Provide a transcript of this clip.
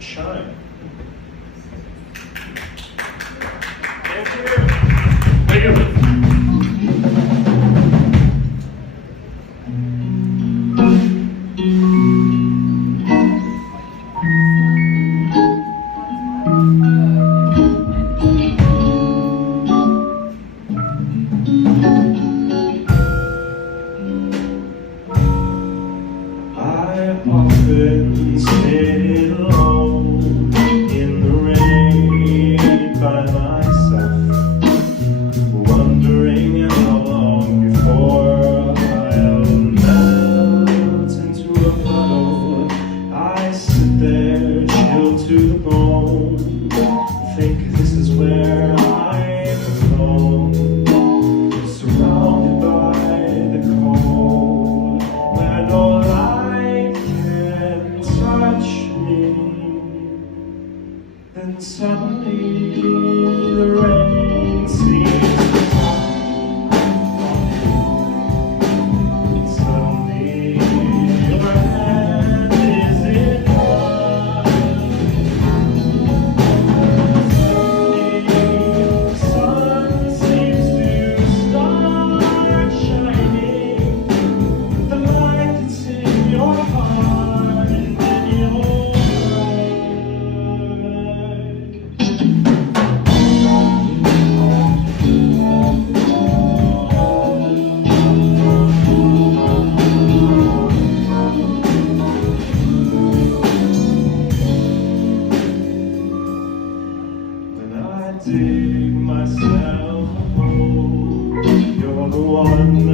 Shine. Thank you. Thank you. I've often stayed alone in the rain by myself, wondering how long before I'll melt into a puddle. I sit there, chilled to the bone, think this is where I belong, surrounded by the cold, where no life can touch me. Then suddenly the rain seems to stop. Suddenly your hand is in mine. Suddenly the sun seems to start shining. The light that's in your heart and in your eyes. When I dig myself a hole, you're the one